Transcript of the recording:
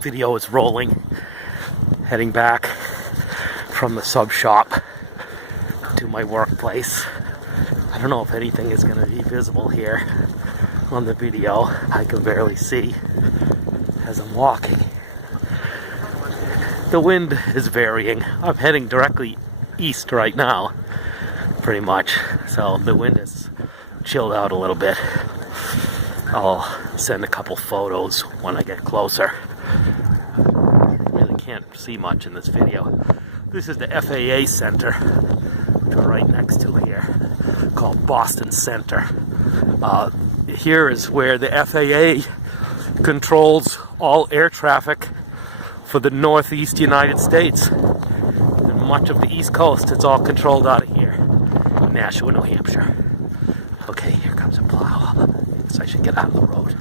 video is rolling, heading back from the sub shop to my workplace. I don't know if anything is going to be visible here on the video. I can barely see as I'm walking. The wind is varying. I'm heading directly east right now, pretty much, so the wind has chilled out a little bit. I'll send a couple photos when I get closer. Really can't see much in this video. This is the FAA Center, which we're right next to here, called Boston Center. Here is where the FAA controls all air traffic for the Northeast United States. And much of the East Coast, it's all controlled out of here, Nashua, New Hampshire. Okay, here comes a plow. I guess I should get out of the road.